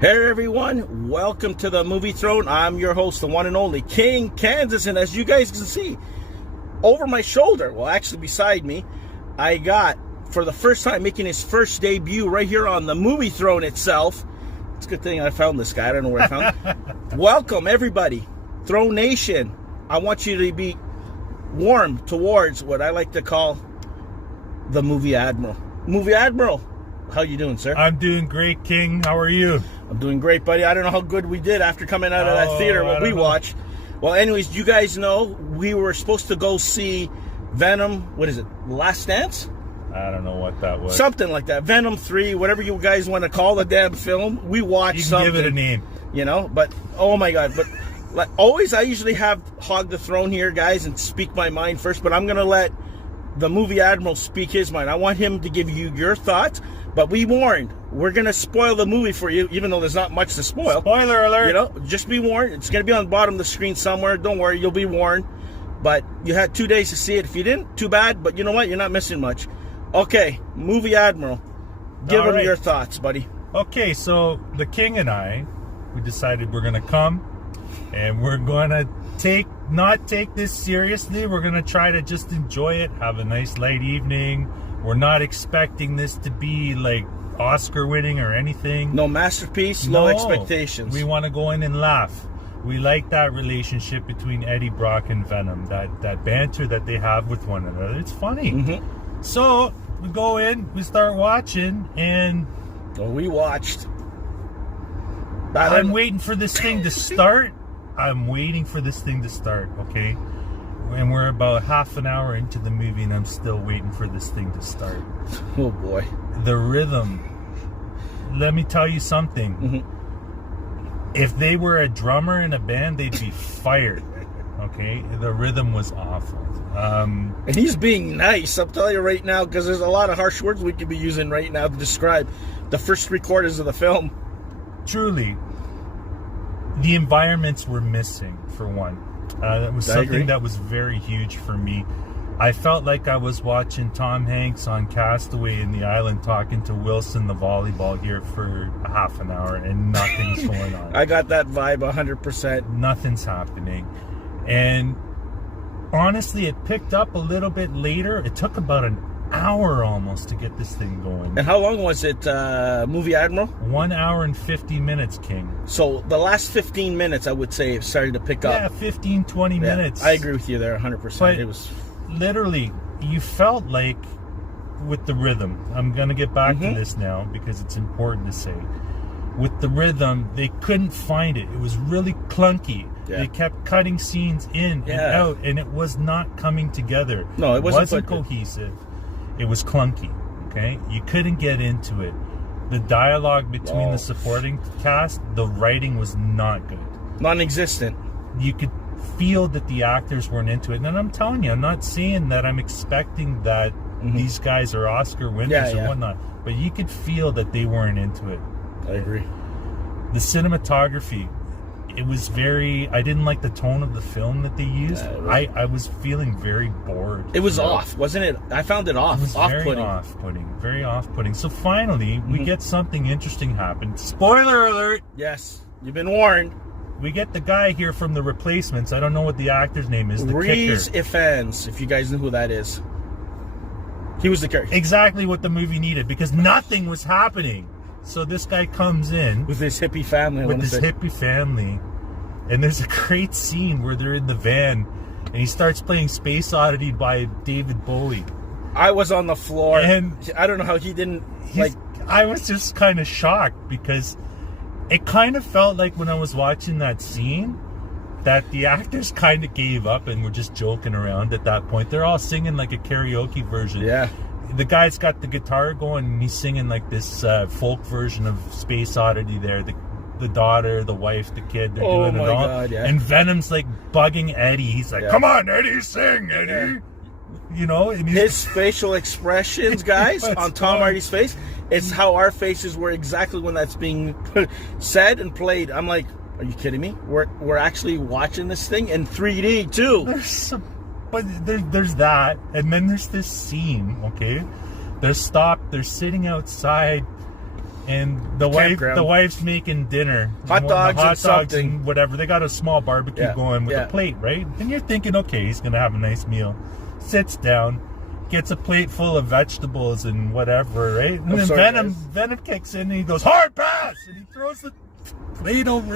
Hey everyone, welcome to the Movie Throne. I'm your host, the one and only King Kansas, and as you guys can see, over my shoulder, well actually beside me, I got, for the first time, making his first debut right here on the Movie Throne itself. It's a good thing I found this guy, I don't know where I found him. Welcome everybody, Throne Nation. I want you to be warm towards what I like to call the Movie Admiral. Movie Admiral, how you doing, sir? I'm doing great, King. How are you? I'm doing great, buddy. I don't know how good we did after coming out of that theater, what we watched. Well, anyways, you guys know we were supposed to go see Venom, what is it, Last Dance? I don't know what that was. Something like that. Venom 3, whatever you guys want to call the damn film. We watched you can something. give it a name. You know, but, oh my God. But like always, I usually have hog the throne here, guys, and speak my mind first. But I'm going to let the Movie Admiral speak his mind. I want him to give you your thoughts. But we warned, we're going to spoil the movie for you, even though there's not much to spoil. Spoiler alert. You know, just be warned. It's going to be on the bottom of the screen somewhere. Don't worry, you'll be warned. But you had 2 days to see it. If you didn't, too bad. But you know what? You're not missing much. Okay, Movie Admiral, give him your thoughts, buddy. Okay, so the King and I, we decided we're going to come and we're going to not take this seriously. We're going to try to just enjoy it, have a nice light evening. We're not expecting this to be like Oscar winning or anything. No masterpiece, low expectations. We want to go in and laugh. We like that relationship between Eddie Brock and Venom, that banter that they have with one another. It's funny. Mm-hmm. So we go in, we start watching, and we watched. I'm waiting for this thing to start. I'm waiting for this thing to start, okay? And we're about half an hour into the movie, and I'm still waiting for this thing to start. Oh, boy. The rhythm. Let me tell you something. Mm-hmm. If they were a drummer in a band, they'd be fired. Okay? The rhythm was awful. And he's being nice, I'm telling you right now, because there's a lot of harsh words we could be using right now to describe the first 3 quarters of the film. Truly. The environments were missing, for one. That was something that was very huge for me. I felt like I was watching Tom Hanks on Castaway in the island talking to Wilson, the volleyball, here for a half an hour, and nothing's going on. I got that vibe 100%. Nothing's happening. And honestly, it picked up a little bit later. It took about an hour almost to get this thing going. And how long was it, Movie Admiral? 1 hour and 50 minutes, King. So the last 15 minutes, I would say, it started to pick up. Yeah, 15, 20 minutes. I agree with you there 100%. But it was literally, you felt like with the rhythm, I'm going to get back to this now because it's important to say. With the rhythm, they couldn't find it. It was really clunky. Yeah. They kept cutting scenes in and out, and it was not coming together. No, it wasn't cohesive. It was clunky, okay? You couldn't get into it. The dialogue between the supporting cast, the writing was not good. Non-existent. You could feel that the actors weren't into it. And I'm telling you, I'm not saying that I'm expecting that these guys are Oscar winners or whatnot, but you could feel that they weren't into it. I agree. The cinematography, it was very, I didn't like the tone of the film that they used. I was feeling very bored. It was off, wasn't it? I found it off. It was very off-putting. Very off-putting. So finally, we get something interesting happen. Spoiler alert! Yes, you've been warned. We get the guy here from The Replacements. I don't know what the actor's name is. The Rhys kicker. Ifans, if you guys know who that is. He was the character. Exactly what the movie needed, because nothing was happening. So this guy comes in with his hippie family. Hippie family. And there's a great scene where they're in the van and he starts playing Space Oddity by David Bowie. I was on the floor. And I don't know how he didn't I was just kind of shocked because it kind of felt like when I was watching that scene that the actors kind of gave up and were just joking around at that point. They're all singing like a karaoke version. Yeah. The guy's got the guitar going and he's singing like this folk version of Space Oddity there. The daughter, the wife, the kid, they're doing it all. God, yeah. And Venom's like bugging Eddie. He's like, come on, Eddie, sing, Eddie. Yeah. You know? And his facial expressions, guys, on Tom Hardy's face, it's how our faces were exactly when that's being said and played. I'm like, are you kidding me? We're actually watching this thing in 3D, too. But there's that, and then there's this scene, okay? They're stopped, they're sitting outside, And the wife's making dinner, hot dogs and whatever. They got a small barbecue going with a plate, right? And you're thinking, okay, he's gonna have a nice meal. Sits down, gets a plate full of vegetables and whatever, right? And then Venom kicks in and he goes, hard pass, and he throws the plate over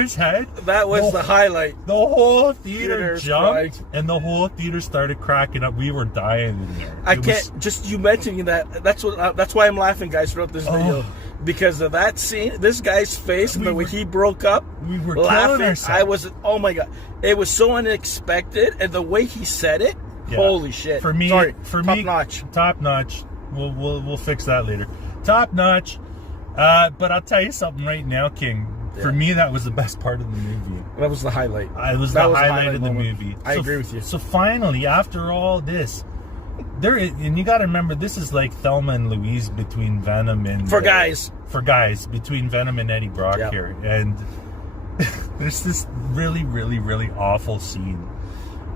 his head. That was the highlight. The whole theater jumped, and the whole theater started cracking up. We were dying in there. You mentioning that. That's why I'm laughing, guys, throughout this video, because of that scene. This guy's face, and the way he broke up, we were laughing. I was, oh my god, it was so unexpected, and the way he said it, holy shit. For me, top notch. We'll fix that later. Top notch. But I'll tell you something right now, King. For me, that was the best part of the movie. That was the highlight. It was the highlight of the movie. I agree with you. So finally, after all this, and you got to remember, this is like Thelma and Louise between Venom and for guys between Venom and Eddie Brock here, and there's this really, really, really awful scene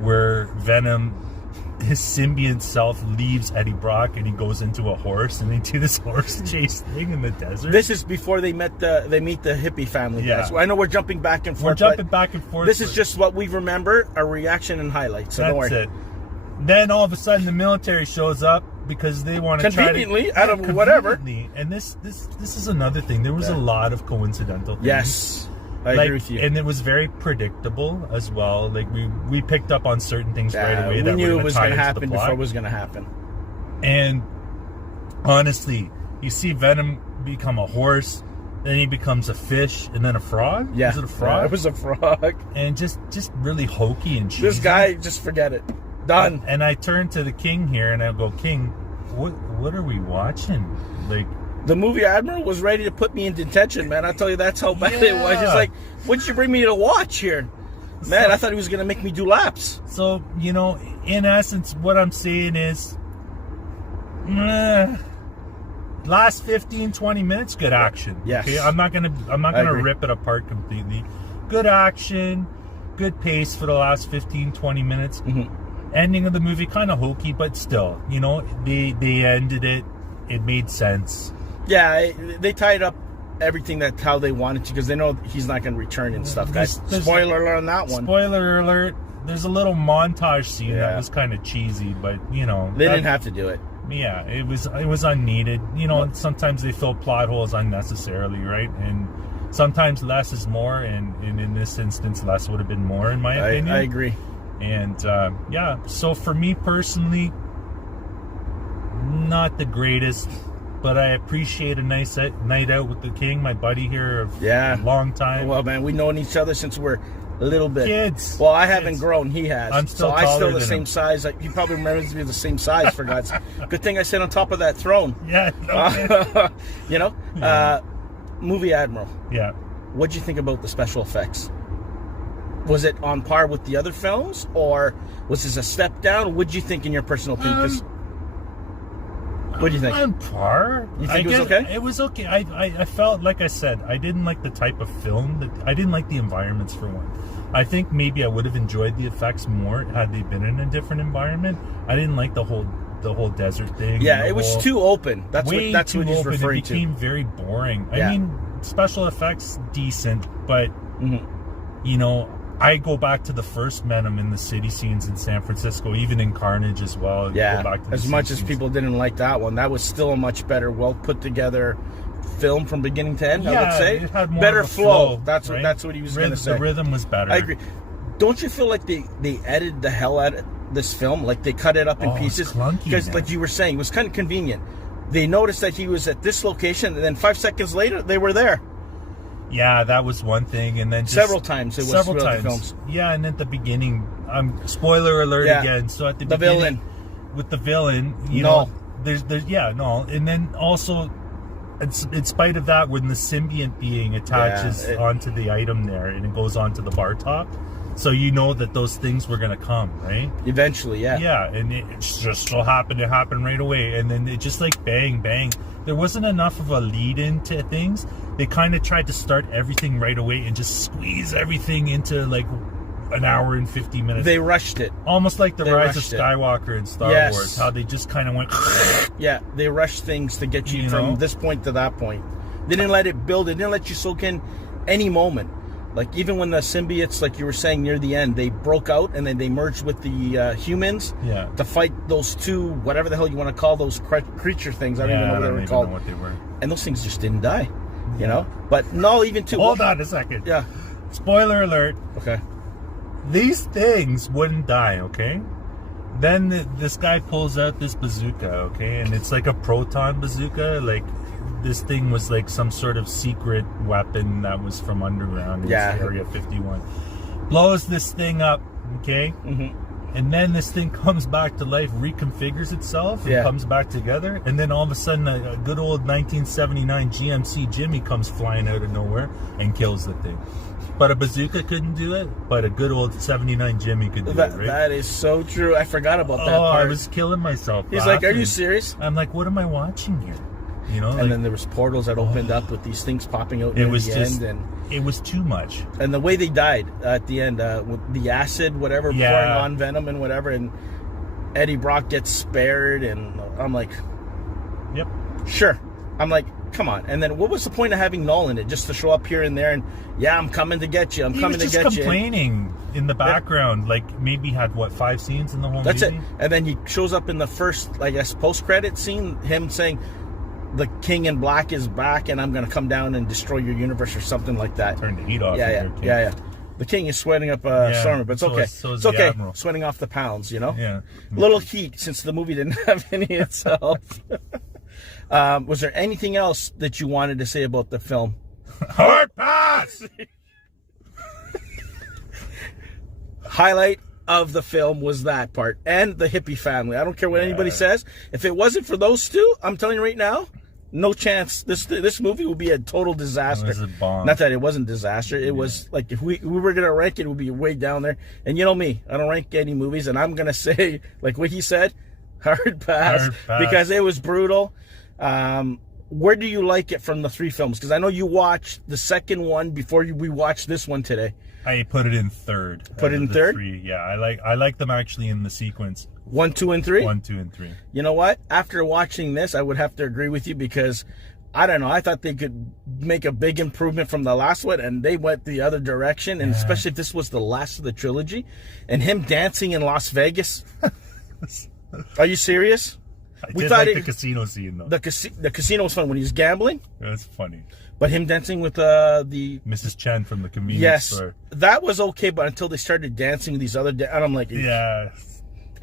where Venom, his symbiont self, leaves Eddie Brock and he goes into a horse, and they do this horse chase thing in the desert. This is before they meet the hippie family guys. I know we're jumping back and forth. This is just what we remember, a reason and highlights. So that's it. Then all of a sudden the military shows up because they want to conveniently out of whatever. And this is another thing. There was a lot of coincidental things. Yes. I agree with you. And it was very predictable as well. Like we picked up on certain things right away. We knew it was going to happen before it was going to happen. And honestly, you see Venom become a horse, then he becomes a fish, and then a frog. Yeah, was it a frog? It was a frog. And just really hokey and cheesy. This guy, just forget it. Done. And I turn to the King here, and I go, King, what are we watching? Like. The movie Admiral was ready to put me in detention, man. I tell you, that's how bad it was. It's like, what did you bring me to watch here? Man, I thought he was going to make me do laps. So, in essence, what I'm saying is, last 15, 20 minutes, good action. Yes. Okay? I'm not gonna rip it apart completely. Good action, good pace for the last 15, 20 minutes. Mm-hmm. Ending of the movie, kind of hokey, but still, they ended it. It made sense. Yeah, they tied up everything how they wanted to, because they know he's not going to return and stuff, guys. Spoiler alert on that one. Spoiler alert. There's a little montage scene that was kind of cheesy, but they didn't have to do it. Yeah, it was unneeded. Sometimes they fill plot holes unnecessarily, right? And sometimes less is more, and in this instance, less would have been more, in my opinion. I agree. And so for me personally, not the greatest, but I appreciate a nice night out with the King, my buddy here of a long time. Well, man, we've known each other since we're a little bit. Kids. Well, I haven't grown. He has. I'm still taller still the than same him. Size. He probably remembers me the same size, for God's sake. Good thing I sit on top of that throne. Yeah. Movie Admiral. Yeah. What'd you think about the special effects? Was it on par with the other films, or was this a step down? What'd you think, in your personal opinion? What do you think? On par. You think it was okay? It was okay. I felt, like I said, I didn't like the type of film. I didn't like the environments, for one. I think maybe I would have enjoyed the effects more had they been in a different environment. I didn't like the whole desert thing. Yeah, it was too open. That's what he's referring to. It became very boring. I mean, special effects, decent, but, I go back to the first Venom in the city scenes in San Francisco, even in Carnage as well. Yeah, go back to as much as people didn't like that one, that was still a much better, well put together film from beginning to end. I would say it had more better of a flow. That's what he was going to say. The rhythm was better. I agree. Don't you feel like they edited the hell out of this film? Like they cut it up in pieces because, like you were saying, it was kind of convenient. They noticed that he was at this location, and then 5 seconds later, they were there. Yeah, that was one thing, and then several times it was several times. The films. Yeah, and at the beginning, spoiler alert again. So at the beginning, villain, with the villain, there's and then also, in spite of that, when the symbiont being attaches onto the item there, and it goes onto the bar top, so that those things were gonna come, right? Eventually, yeah. Yeah, and it just so happened to happen right away, and then it just like bang, bang. There wasn't enough of a lead into things. They kind of tried to start everything right away and just squeeze everything into like an hour and 50 minutes. They rushed it. Almost like the Rise of Skywalker in Star Wars. How they just kind of went... Yeah, they rushed things to get you from this point to that point. They didn't let it build. They didn't let you soak in any moment. Like, even when the symbiotes, like you were saying near the end, they broke out and then they merged with the humans to fight those two, whatever the hell you want to call those creature things. I don't even know what they were called. Know what they were. And those things just didn't die, you know? But no, even two. Hold on a second. Yeah. Spoiler alert. Okay. These things wouldn't die, okay? Then this guy pulls out this bazooka, okay? And it's like a proton bazooka. Like, this thing was like some sort of secret weapon that was from underground in Area 51. Blows this thing up, okay? And then this thing comes back to life, reconfigures itself, and comes back together. And then all of a sudden, a good old 1979 GMC Jimmy comes flying out of nowhere and kills the thing. But a bazooka couldn't do it, but a good old 79 Jimmy could do it, right? That is so true. I forgot about that part. I was killing myself. He's like, are you serious? I'm like, what am I watching here? You know, and then there was portals that opened up with these things popping out near the end, and it was too much. And the way they died at the end, with the acid, whatever, pouring on Venom and whatever, and Eddie Brock gets spared, and I'm like, yep, sure. I'm like, come on. And then what was the point of having Null in it, just to show up here and there and I'm coming to get you. I'm coming to get you. He was just complaining in the background, like maybe had 5 scenes in the whole movie. That's it. And then he shows up in the first, I guess, post-credit scene, him saying, the King in Black is back, and I'm going to come down and destroy your universe or something like that. Turn the heat off. Yeah. The King is sweating up Stormy, but it's okay. It's okay. Sweating off the pounds, you know? Yeah. Little heat, since the movie didn't have any itself. Was there anything else that you wanted to say about the film? Hard pass! Highlight of the film was that part, and the hippie family. I don't care what anybody says. If it wasn't for those two, I'm telling you right now, no chance. This movie would be a total disaster. It was a bomb. Not that it wasn't a disaster. It was like, if we were gonna rank it, it would be way down there. And you know me, I don't rank any movies, and I'm gonna say, like what he said, hard pass. Because it was brutal. Where do you like it from the 3 films? Because I know you watched the second one before we watched this one today. I put it in third. Put it in third? 3. Yeah, I like them actually in the sequence. 1, 2, and 3? 1, 2, and 3. You know what? After watching this, I would have to agree with you, because I don't know. I thought they could make a big improvement from the last one, and they went the other direction. And especially if this was the last of the trilogy, and him dancing in Las Vegas. Are you serious? I did like the casino scene, though. The casino was fun when he was gambling. That's funny. But him dancing with the Mrs. Chen from the convenience store. That was okay, but until they started dancing with these other, and I'm like, I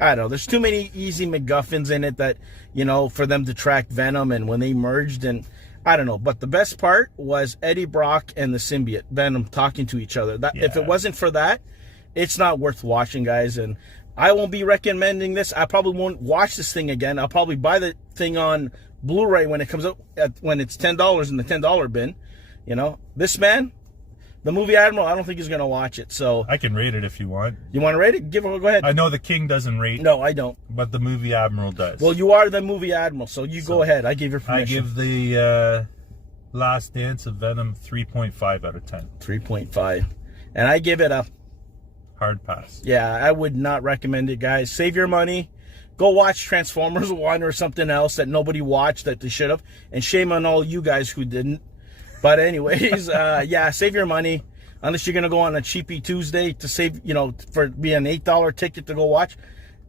don't know. There's too many easy MacGuffins in it that, you know, for them to track Venom, and when they merged, and I don't know. But the best part was Eddie Brock and the symbiote Venom talking to each other. If it wasn't for that, it's not worth watching, guys. And I won't be recommending this. I probably won't watch this thing again. I'll probably buy the thing on Blu-ray when it comes out, when it's $10 in the $10 bin. You know, this man, the movie Admiral, I don't think he's going to watch it. So I can rate it if you want. You want to rate it? Go ahead. I know the King doesn't rate. No, I don't. But the movie Admiral does. Well, you are the movie Admiral, so go ahead. I give your permission. I give the Last Dance of Venom 3.5 out of 10. 3.5. And I give it a hard pass. Yeah, I would not recommend it, guys. Save your money. Go watch Transformers 1 or something else that nobody watched that they should have. And shame on all you guys who didn't. But anyways, yeah, save your money. Unless you're going to go on a cheapy Tuesday to save, you know, for being an $8 ticket to go watch.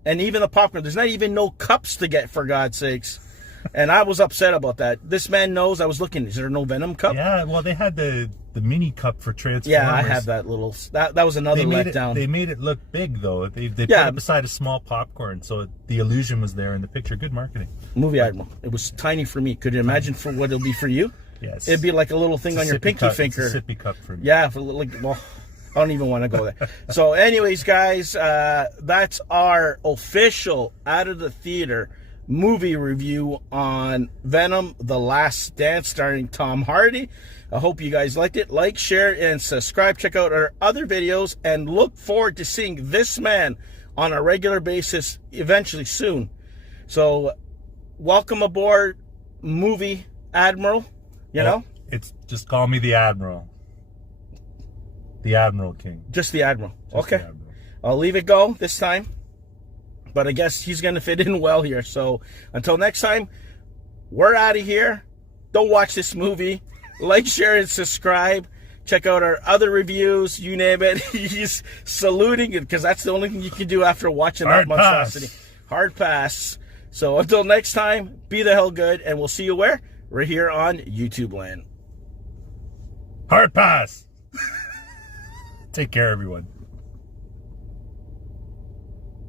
And even the popcorn, there's not even no cups to get, for God's sakes. And I was upset about that. This man knows. I was looking, is there no Venom cup? Yeah, well, they had the mini cup for Transformers. Yeah, I have that little, that was another letdown. They made it look big, though. They put it beside a small popcorn, so the illusion was there in the picture. Good marketing. Movie Admiral. It was tiny for me. Could you imagine for what it'll be for you? Yes. It'd be like a little thing on your pinky finger. It's a sippy cup for me. Yeah, well, I don't even want to go there. So anyways, guys, that's our official Out of the Theater movie review on Venom: The Last Dance, starring Tom Hardy. I hope you guys liked it. Like, share, and subscribe. Check out our other videos, and look forward to seeing this man on a regular basis eventually soon. So welcome aboard, movie Admiral. You know? It's just call me the Admiral. The Admiral King. Just the Admiral. Just Okay. the Admiral. I'll leave it go this time. But I guess he's going to fit in well here. So until next time, we're out of here. Don't watch this movie. Like, share, and subscribe. Check out our other reviews. You name it. He's saluting it because that's the only thing you can do after watching that monstrosity. Hard pass. So until next time, be the hell good. And we'll see you where? Right here on YouTube land. Hard pass. Take care, everyone.